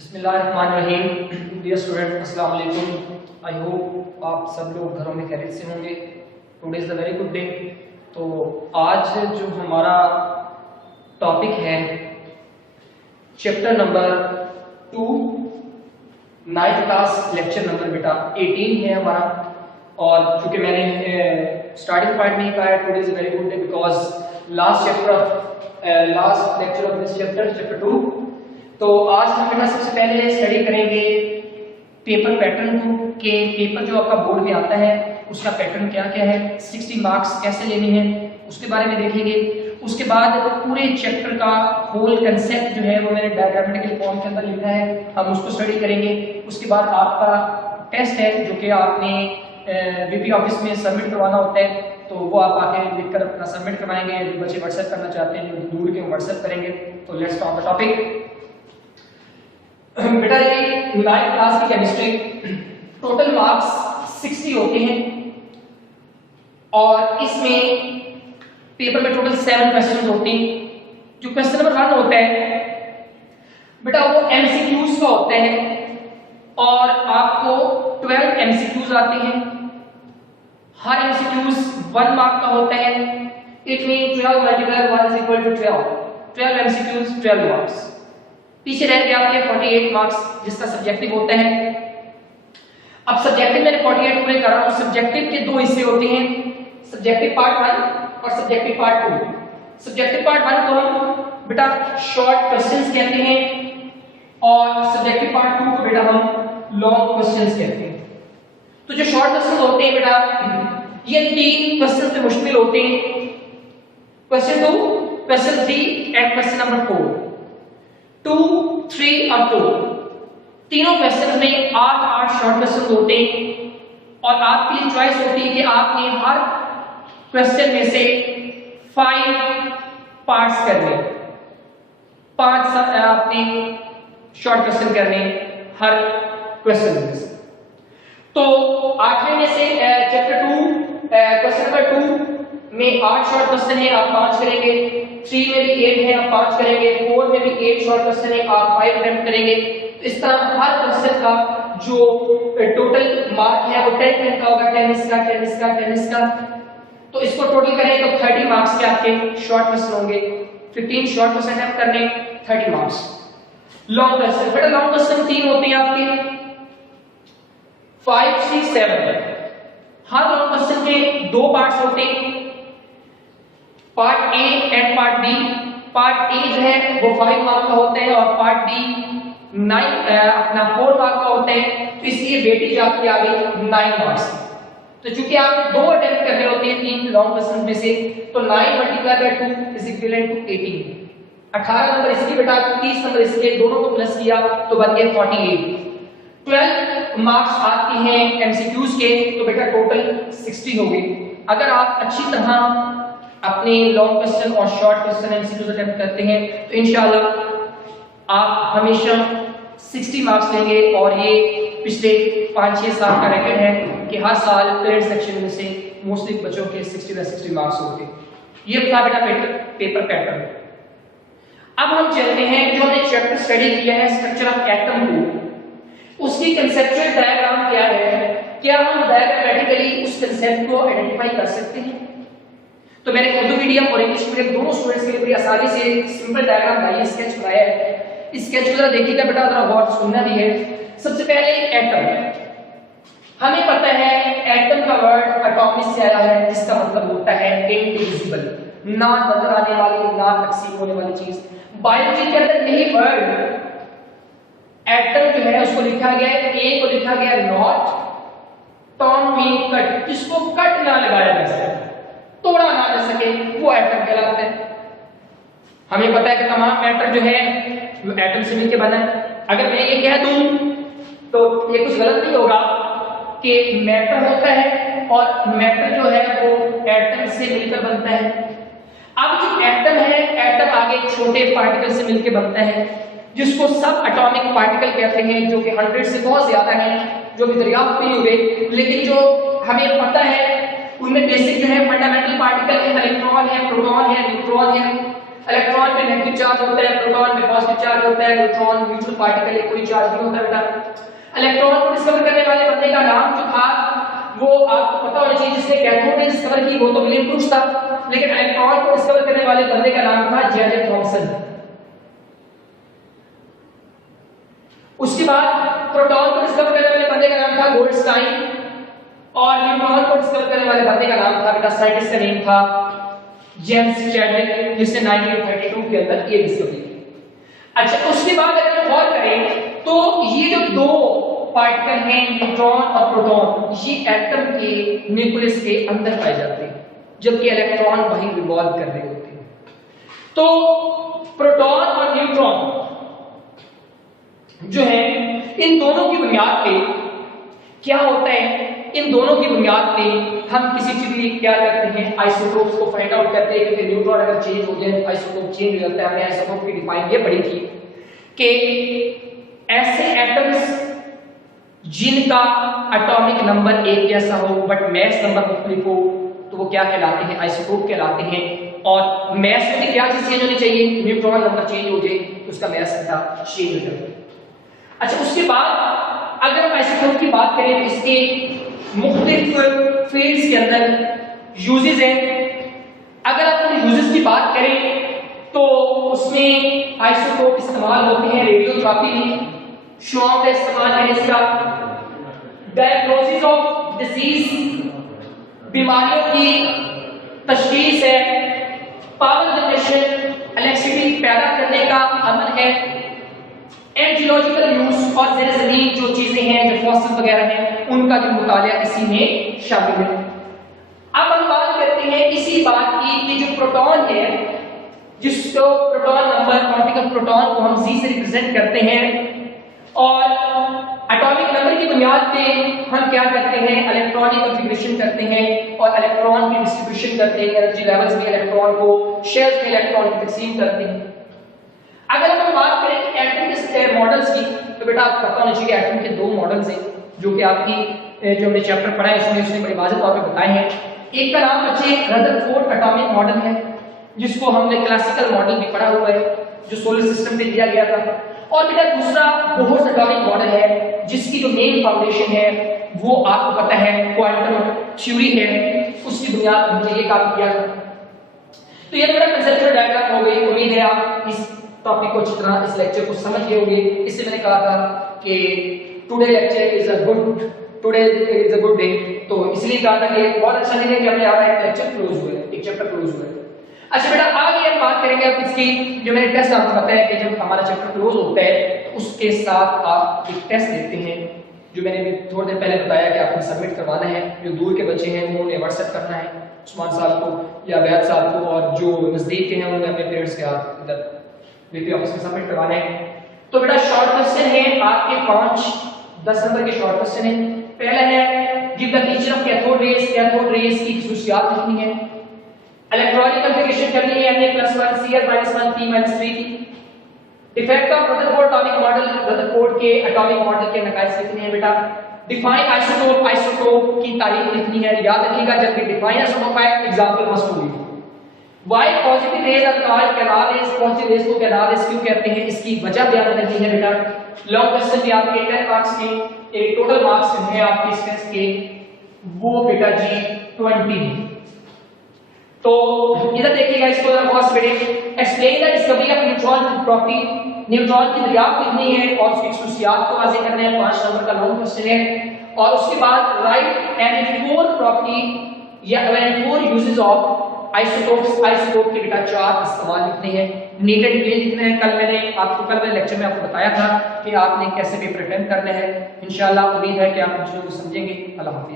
बिस्मिल्लाहिर्रहमानिर्रहीम। Dear student, अस्सलाम वालेकुम। आई होप आप सब लोग घरों में खैरियत से होंगे। Today is the very good day. तो आज जो हमारा टॉपिक है chapter number 2 9th class lecture number बेटा 18 है हमारा। और चूंकि मैंने स्टार्टिंग पार्ट में ही कहा है today is the very good day because last lecture of this chapter 2। तो आज हम बेटा सबसे पहले स्टडी करेंगे पेपर पैटर्न को कि पेपर जो आपका बोर्ड में आता है उसका पैटर्न क्या क्या है, 60 मार्क्स कैसे लेने हैं उसके बारे में देखेंगे। उसके बाद पूरे चैप्टर का होल कंसेप्ट जो है वो मैंने डायग्रामेटिकल फॉर्म के अंदर लिखा है, हम उसको स्टडी करेंगे। उसके बाद आपका टेस्ट है जो कि आपने वीपी ऑफिस में सबमिट करवाना होता है, तो वो आप आके लिखकर अपना सबमिट करवाएंगे। जो बच्चे व्हाट्सएप करना चाहते हैं जो दूर के व्हाट्सएप करेंगे। तो लेट्स टॉक द टॉपिक। बेटा ये 9th क्लास की केमिस्ट्री टोटल मार्क्स 60 होते हैं और इसमें पेपर में टोटल 7 क्वेश्चन होते हैं। जो क्वेश्चन नंबर 1 होता है बेटा वो एमसीक्यूज का होता है और आपको 12 एमसीक्यूज आते हैं। हर एमसीक्यूज 1 मार्क का होता है। It mean 12 multiply 1 is equal to 12 MCQs 12 marks. पीछे रह गए आपके 48 मार्क्स जिसका सब्जेक्टिव होता है। अब सब्जेक्टिव मैंने 48 पूरे कर रहा हूं। सब्जेक्टिव के 2 हिस्से होते हैं, सब्जेक्टिव पार्ट 1 और सब्जेक्टिव पार्ट 2। सब्जेक्टिव पार्ट 1 को हम बेटा शॉर्ट क्वेश्चंस कहते हैं और सब्जेक्टिव पार्ट 2 को बेटा हम लॉन्ग क्वेश्चंस कहते हैं। तो जो शॉर्ट क्वेश्चन होते हैं बेटा ये 3 क्वेश्चन पे मुश्किल होते हैं, question 2, question 3 and question number 4। 2, 3 और 4 तीनों क्वेश्चन में 8 शॉर्ट क्वेश्चन होते हैं और आपके लिए चॉइस होती है कि आपने हर क्वेश्चन में से 5 पार्ट्स करने, 5 आपने शॉर्ट क्वेश्चन करने हर क्वेश्चन में से। तो 8वें में से चैप्टर 2 क्वेश्चन नंबर 2 में 8 शॉर्ट क्वेश्चन है, आप 5 करेंगे। 3 में भी 8 है, आप 5 करेंगे। 4 में भी 8 शॉर्ट क्वेश्चन है, आप 5 अटेम्प्ट करेंगे। इस तरह हर क्वेश्चन का जो टोटल मार्क है वो 10 का होगा, 10 इसका, 10 इसका, 10 इसका। तो इसको टोटल करें तो 30 मार्क्स के आपके शॉर्ट क्वेश्चन होंगे। 15 शॉर्ट क्वेश्चन अटेम्प्ट करने, 30 मार्क्स। लॉन्ग क्वेश्चन बेटा लॉन्ग क्वेश्चन 3 होते हैं आपके 5, 6, 7। हर लॉन्ग क्वेश्चन के 2 पार्ट्स होते हैं, part A and part B. Part A जो है वो 5 मार्क का होता है और पार्ट बी 4 मार्क का होता है। तो इसलिए वेटेज आपकी आ गई 9 मार्क्स। तो चूंकि आप 2 अटेम्प्ट करने होते हैं 3 लॉन्ग क्वेश्चन में से, तो 9 multiply by 2 is equivalent to 18। 18 number इसके बेटा, 30 नंबर इसके, दोनों को प्लस किया तो बन गए 48। 12 मार्क्स आती हैं एमसीक्यूज के, तो बेटा टोटल 60 हो गई। अगर आप अच्छी तरह अपने लॉन्ग क्वेश्चन और शॉर्ट क्वेश्चन एमसीक्यूज अटेम्प्ट करते हैं तो इंशाल्लाह आप हमेशा 60 मार्क्स लेंगे। और ये पिछले 5-6 साल का रिकॉर्ड है कि हर साल पेरेंट सेक्शन में से मोस्टली बच्चों के 60 मार्क्स होते हैं। ये था बेटा पेपर पैटर्न। अब हम चलते हैं जो हमने चैप्टर स्टडी किया है स्ट्रक्चर ऑफ एटम को, उसकी कंसेप्चुअल डायग्राम क्या है, क्या हम डायग्रामेटिकली उस कंसेप्ट को आइडेंटिफाई कर सकते हैं। तो मैंने उर्दू मीडियम और इंग्लिश मीडियम दोनों स्टूडेंट्स के लिए बड़ी आसानी से सिंपल डायग्राम बनाई, स्केच बनाया है। इस स्केच को जरा देखिएगा बेटा, जरा गौर से सुनना भी है। सबसे पहले एटम। हमें पता है एटम का वर्ड एटॉमिक से आया है जिसका मतलब होता है इनडिविजिबल, ना नजर आने वाली, ना तकसीम होने वाली चीज। बायोलॉजी के अंदर यही वर्ड एटम जो है उसको लिखा गया है, ए को लिखा गया नॉट, टॉम मीन कट, जिसको कट ना लगाया जा सके, तोड़ा ना जा सके, वो एटम कहलाता है। हमें पता है कि तमाम मैटर जो है वो एटम से मिलकर बना है। अगर मैं ये कह दूं तो ये कुछ गलत नहीं होगा कि मैटर होता है और मैटर जो है वो एटम से मिलकर बनता है। अब जो एटम है, एटम आगे छोटे पार्टिकल से मिलकर बनता है जिसको सब एटॉमिक पार्टिकल कहते हैं, जो कि 100 से बहुत ज्यादा है, जो भी दरियाफ्त नहीं हुए। लेकिन जो हमें पता है उनमें बेसिक जो है फंडामेंटल पार्टिकल है, इलेक्ट्रॉन है, प्रोटॉन है, न्यूट्रॉन है। इलेक्ट्रॉन पे नेगेटिव चार्ज होता है, प्रोटॉन पे पॉजिटिव चार्ज होता है, न्यूट्रॉन न्यूट्रल पार्टिकल है, कोई चार्ज नहीं होता बेटा। इलेक्ट्रॉन को डिस्कवर करने वाले बंदे का नाम जो था वो आपको पता होना चाहिए, जिसने कैथोड रे डिस्कवर की वो तो विलियम ब्रूक्स था, लेकिन इलेक्ट्रॉन को डिस्कवर करने वाले बंदे का नाम था जे थॉमसन। उसके बाद प्रोटॉन को डिस्कवर करने वाले बंदे का नाम था गोल्डस्टाइन, और न्यूट्रॉन को डिस्कवर करने वाले बंदे का नाम था बेटा, साइंटिस्ट का नेम था जेम्स चैडविक, जिसने 1932 के अंदर ये डिस्कवरी की। अच्छा, उसके बाद अगर हम गौर करें तो ये जो दो पार्टिकल हैं न्यूट्रॉन और प्रोटॉन, ये एटम के न्यूक्लियस के अंदर पाए जाते हैं, जबकि इलेक्ट्रॉन वहीं रिवॉल्व कर रहे होते हैं। तो प्रोटॉन और न्यूट्रॉन जो है, इन दोनों की बुनियाद पे क्या होता है, इन दोनों की बुनियाद पे हम किसी चीज की क्या करते हैं, आइसोटोप्स को फाइंड आउट करते हैं, क्योंकि न्यूट्रॉन अगर चेंज हो जाए आइसोटोप चेंज हो जाता है। हमने आइसोटोप की डिफाइन ये पढ़ी थी कि ऐसे एटम्स जिनका एटॉमिक नंबर एक जैसा हो बट मैस नंबर मुख्तलिफ हो, तो वो क्या कहलाते हैं, आइसोटोप कहलाते हैं। और मैस में भी क्या चीज चेंज होनी चाहिए, न्यूट्रॉन नंबर चेंज हो जाए तो उसका मैस बेटा चेंज हो जाए। अच्छा, उसके बाद अगर हम आइसोटोप की बात करें तो इसके मुख्तलिफ फील्ड्स के अंदर यूजेस हैं। अगर अपन यूजेस की बात करें तो उसमें आइसोटोप इस्तेमाल होते हैं रेडियोथेरेपी में, शॉक का इस्तेमाल है इसका, डायग्नोसिस ऑफ डिजीज, बीमारियों की तशखीस है, पावर जनरेशन, इलेक्ट्रिसिटी पैदा करने का अमल है, एंजियोलॉजिकल यूज और ज़ेर ज़मीन जो चीजें हैं, जो फॉसिल वगैरह हैं, उनका जो मुतालिया इसी में शामिल है। अब हम बात करते हैं इसी बात की कि जो प्रोटॉन है, जिसको प्रोटॉन नंबर, पार्टिकल प्रोटॉन को हम जी से रिप्रेजेंट करते हैं, और एटॉमिक नंबर की बुनियाद पे हम क्या करते हैं, इलेक्ट्रॉनिक कॉन्फ़िगरेशन करते हैं और इलेक्ट्रॉन की डिस्ट्रीब्यूशन करते हैं, एनर्जी लेवल्स में इलेक्ट्रॉन को, शेल्स में इलेक्ट्रॉन की तकसीम करते हैं। अगर हम बात करें एटम के मॉडल्स की, तो बेटा आपको पता होना चाहिए एटम के दो मॉडल्स हैं, जो कि आपकी जो हमने चैप्टर पढ़ा है उसमें उसने बड़ी वाज़ेह तौर पे बताए हैं। एक का नाम बच्चे रदरफोर्ड एटॉमिक मॉडल है, जिसको हमने क्लासिकल मॉडल भी पढ़ा हुआ है, जो सोलर सिस्टम पे दिया गया था। और बेटा दूसरा बोहर्स एटॉमिक मॉडल है, जिसकी जो मेन फाउंडेशन है वो आपको पता है क्वांटम थ्योरी है, उसकी बुनियाद पर हमने ये काम किया था। तो ये बड़ा कंसेप्चुअल डायग्राम हो गई। उम्मीद है आप इस टॉपिक को जितना इस लेक्चर को समझ गए होंगे। इससे मैंने कहा था कि today lecture is a good day, तो इसलिए कहा था कि बहुत अच्छा दिन है कि हमने हमारा एक लेक्चर क्लोज हुआ है, एक चैप्टर क्लोज हुआ है। अच्छा बेटा, आगे हम बात करेंगे अब इसकी, जो मैंने टेस्ट आपको बताया कि जब हमारा चैप्टर क्लोज होता है तो उसके साथ आप एक टेस्ट देते हैं, जो मैंने भी थोड़ी देर पहले बताया कि आपको सबमिट करवाना है। जो दूर के बच्चे हैं उन्होंने व्हाट्सएप करना है उस्मान साहब को या बैद साहब को, और जो नजदीक के हैं उन्होंने अपने पेरेंट्स के हाथ इधर वीपी ऑफिस में सबमिट करवाना है। तो बेटा शॉर्ट क्वेश्चन है आपके 5-10 नंबर के शॉर्ट क्वेश्चन है। पहला है give the nature of cathode rays की खुसूसियात लिखनी है, इलेक्ट्रॉनिक कॉन्फ़िगरेशन करनी है Na+1 Cl-1 P-3 की, defect of Rutherford atomic model, Rutherford के एटॉमिक मॉडल के नकाइस लिखने हैं बेटा, डिफाइन आइसोटोप की तारीफ लिखनी है। याद रखिएगा जब भी डिफाइन आइसोटोप का एग्जांपल मस्ट होगी। Why positive rays are called कैनालिस, पॉजिटिव रेज को कैनालिस क्यों कहते हैं, इसकी वजह बयान करनी है बेटा। लॉन्ग क्वेश्चन भी आपके 10 मार्क्स के, एक टोटल मार्क्स हैं आपके इस टेस्ट के, वो बेटा जी 20। तो इधर देखिएगा इसको फर्स्ट बेटे, explain the discovery of neutron property, neutron की दरियाफ्त लिखनी है और उसकी खुसूसियात को वाज़ेह करना है। 5 नंबर का लॉन्ग क्वेश्चन है। और उसके बाद राइट एंड 4 प्रॉपर्टी या 4 यूजेस ऑफ आइसोटोप के बेटा 4 इस्तेमाल लिखने हैं, नीट एंड क्लीन लिखना है। कल मैंने लेक्चर में आपको बताया था कि आपने कैसे पेपर अटेम्प्ट करना है। इंशाल्लाह उम्मीद है कि आप मुझे समझेंगे। अल्लाह हाफिज़।